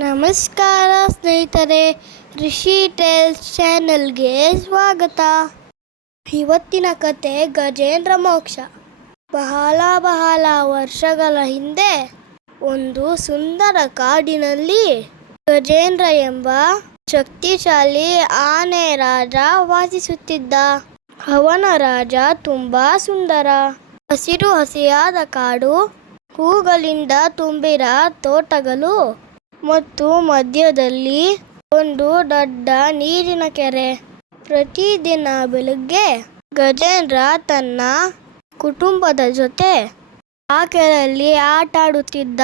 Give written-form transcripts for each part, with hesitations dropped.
ನಮಸ್ಕಾರ ಸ್ನೇಹಿತರೆ, ರಿಷಿ ಟೇಲ್ಸ್ ಚಾನೆಲ್ಗೆ ಸ್ವಾಗತ. ಇವತ್ತಿನ ಕತೆ ಗಜೇಂದ್ರ ಮೋಕ್ಷ. ಬಹಳ ವರ್ಷಗಳ ಹಿಂದೆ ಒಂದು ಸುಂದರ ಕಾಡಿನಲ್ಲಿ ಗಜೇಂದ್ರ ಎಂಬ ಶಕ್ತಿಶಾಲಿ ಆನೆ ರಾಜ ವಾಸಿಸುತ್ತಿದ್ದ. ಅವನ ರಾಜ ತುಂಬಾ ಸುಂದರ. ಹಸಿಯಾದ ಕಾಡು, ಹೂಗಳಿಂದ ತುಂಬಿದ ತೋಟಗಳು ಮತ್ತು ಮಧ್ಯದಲ್ಲಿ ಒಂದು ದೊಡ್ಡ ನೀರಿನ ಕೆರೆ. ಪ್ರತಿದಿನ ಬೆಳಗ್ಗೆ ಗಜೇಂದ್ರ ತನ್ನ ಕುಟುಂಬದ ಜೊತೆ ಆ ಕೆರೆಯಲ್ಲಿ ಆಟ ಆಡುತ್ತಿದ್ದ.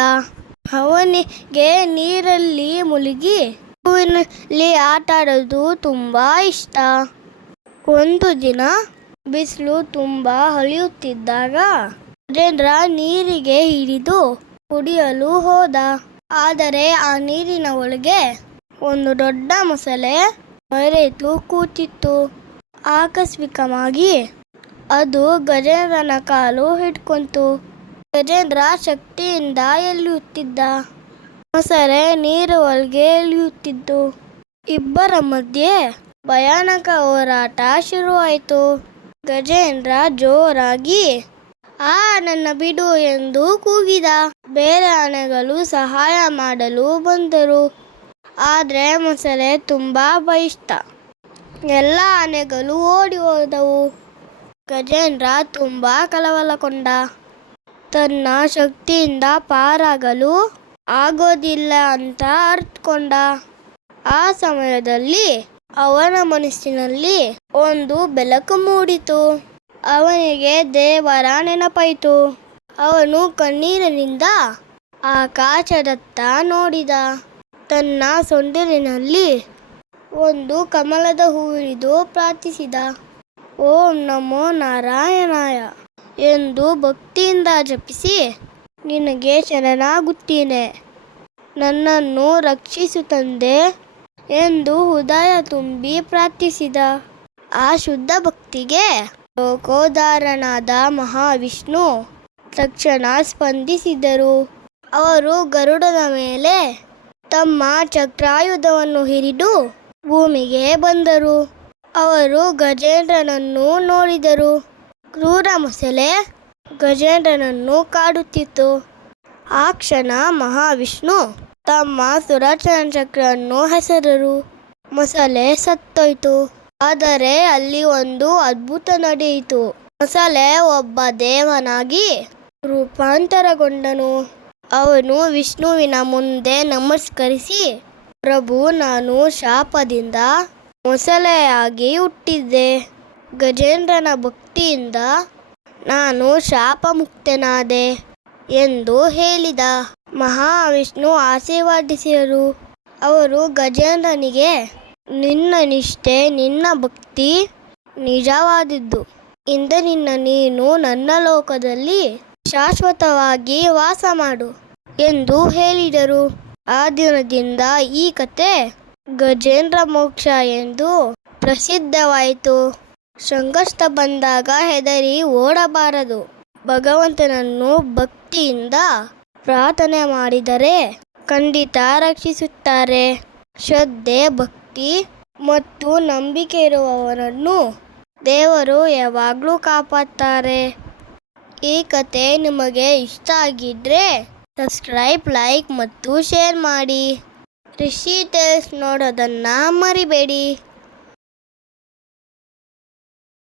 ಅವನಿಗೆ ನೀರಲ್ಲಿ ಮುಳುಗಿ ಹೂವಿನಲ್ಲಿ ಆಟ ಆಡೋದು ತುಂಬಾ ಇಷ್ಟ. ಒಂದು ದಿನ ಬಿಸಿಲು ತುಂಬಾ ಹೊಳೆಯುತ್ತಿದ್ದಾಗ ಗಜೇಂದ್ರ ನೀರಿಗೆ ಇಳಿದು ಕುಡಿಯಲು ಹೋದ. ಆದರೆ ಆ ನೀರಿನ ಒಳಗೆ ಒಂದು ದೊಡ್ಡ ಮೊಸಳೆ ಮರೆತು ಕೂತಿತ್ತು. ಆಕಸ್ಮಿಕವಾಗಿ ಅದು ಗಜೇಂದ್ರನ ಕಾಲು ಹಿಡ್ಕೊಂತು. ಗಜೇಂದ್ರ ಶಕ್ತಿಯಿಂದ ಎಳೆಯುತ್ತಿದ್ದ. ಮೊಸಳೆ ನೀರು ಒಳಗೆ ಇಳಿಯುತ್ತಿತ್ತು. ಇಬ್ಬರ ಮಧ್ಯೆ ಭಯಾನಕ ಹೋರಾಟ ಶುರುವಾಯಿತು. ಗಜೇಂದ್ರ ಜೋರಾಗಿ ನನ್ನ ಬಿಡು ಎಂದು ಕೂಗಿದ. ಬೇರೆ ಆನೆಗಳು ಸಹಾಯ ಮಾಡಲು ಬಂದರು. ಆದರೆ ಮೊಸಳೆ ತುಂಬಾ ಬಲಿಷ್ಠ. ಎಲ್ಲ ಆನೆಗಳು ಓಡಿ ಹೋದವು. ಗಜೇಂದ್ರ ತುಂಬಾ ಕಳವಳಗೊಂಡ. ತನ್ನ ಶಕ್ತಿಯಿಂದ ಪಾರಾಗಲು ಆಗೋದಿಲ್ಲ ಅಂತ ಅರ್ಥಕೊಂಡ. ಆ ಸಮಯದಲ್ಲಿ ಅವನ ಮನಸ್ಸಿನಲ್ಲಿ ಒಂದು ಬೆಳಕು ಮೂಡಿತು. ಅವನಿಗೆ ದೇವರ ನೆನಪಾಯಿತು. ಅವನು ಕಣ್ಣೀರಿನಿಂದ ಆಕಾಶದತ್ತ ನೋಡಿದ. ತನ್ನ ಸೊಂಡಿಲಿನಲ್ಲಿ ಒಂದು ಕಮಲದ ಹೂವಿಡಿದು ಪ್ರಾರ್ಥಿಸಿದ. ಓಂ ನಮೋ ನಾರಾಯಣಾಯ ಎಂದು ಭಕ್ತಿಯಿಂದ ಜಪಿಸಿ, ನಿನಗೆ ಶರಣಾಗುತ್ತೇನೆ, ನನ್ನನ್ನು ರಕ್ಷಿಸು ತಂದೆ ಎಂದು ಹೃದಯ ತುಂಬಿ ಪ್ರಾರ್ಥಿಸಿದ. ಆ ಶುದ್ಧ ಭಕ್ತಿಗೆ ಲೋಕೋದ್ಧಾರನಾದ ಮಹಾವಿಷ್ಣು ತಕ್ಷಣ ಸ್ಪಂದಿಸಿದರು. ಅವರು ಗರುಡನ ಮೇಲೆ ತಮ್ಮ ಚಕ್ರಾಯುಧವನ್ನು ಹಿಡಿದು ಭೂಮಿಗೆ ಬಂದರು. ಅವರು ಗಜೇಂದ್ರನನ್ನು ನೋಡಿದರು. ಕ್ರೂರ ಮೊಸಳೆ ಗಜೇಂದ್ರನನ್ನು ಕಾಡುತ್ತಿತ್ತು. ಆ ಕ್ಷಣ ಮಹಾವಿಷ್ಣು ತಮ್ಮ ಸುದರ್ಶನ ಚಕ್ರವನ್ನು ಎಸೆದರು. ಮೊಸಳೆ ಸತ್ತೋಯ್ತು. ಆದರೆ ಅಲ್ಲಿ ಒಂದು ಅದ್ಭುತ ನಡೆಯಿತು. ಮೊಸಳೆ ಒಬ್ಬ ದೇವನಾಗಿ ರೂಪಾಂತರಗೊಂಡನು. ಅವನು ವಿಷ್ಣುವಿನ ಮುಂದೆ ನಮಸ್ಕರಿಸಿ, ಪ್ರಭು, ನಾನು ಶಾಪದಿಂದ ಮೊಸಳೆಯಾಗಿ ಹುಟ್ಟಿದ್ದೆ. ಗಜೇಂದ್ರನ ಭಕ್ತಿಯಿಂದ ನಾನು ಶಾಪ ಮುಕ್ತನಾದೆ ಎಂದು ಹೇಳಿದ. ಮಹಾವಿಷ್ಣು ಆಶೀರ್ವದಿಸಿದರು. ಅವರು ಗಜೇಂದ್ರನಿಗೆ, ನಿನ್ನ ನಿಷ್ಠೆ, ನಿನ್ನ ಭಕ್ತಿ ನಿಜವಾದದ್ದು. ಇಂದಿನಿಂದ ನೀನು ನನ್ನ ಲೋಕದಲ್ಲಿ ಶಾಶ್ವತವಾಗಿ ವಾಸ ಮಾಡು ಎಂದು ಹೇಳಿದರು. ಆ ದಿನದಿಂದ ಈ ಕತೆ ಗಜೇಂದ್ರ ಮೋಕ್ಷ ಎಂದು ಪ್ರಸಿದ್ಧವಾಯಿತು. ಸಂಕಷ್ಟ ಬಂದಾಗ ಹೆದರಿ ಓಡಬಾರದು. ಭಗವಂತನನ್ನು ಭಕ್ತಿಯಿಂದ ಪ್ರಾರ್ಥನೆ ಮಾಡಿದರೆ ಖಂಡಿತ ರಕ್ಷಿಸುತ್ತಾರೆ. ಶ್ರದ್ಧೆ, ಭಕ್ತಿ ಮತ್ತು ನಂಬಿಕೆ ಇರುವವರನ್ನು ದೇವರು ಯಾವಾಗಲೂ ಕಾಪಾಡ್ತಾರೆ. ಈ ಕತೆ ನಿಮಗೆ ಇಷ್ಟ ಆಗಿದ್ರೆ ಸಬ್ಸ್ಕ್ರೈಬ್, ಲೈಕ್ ಮತ್ತು ಶೇರ್ ಮಾಡಿ. ರಿಷಿ ಟೇಲ್ಸ್ ನೋಡೋದನ್ನು ಮರಿಬೇಡಿ.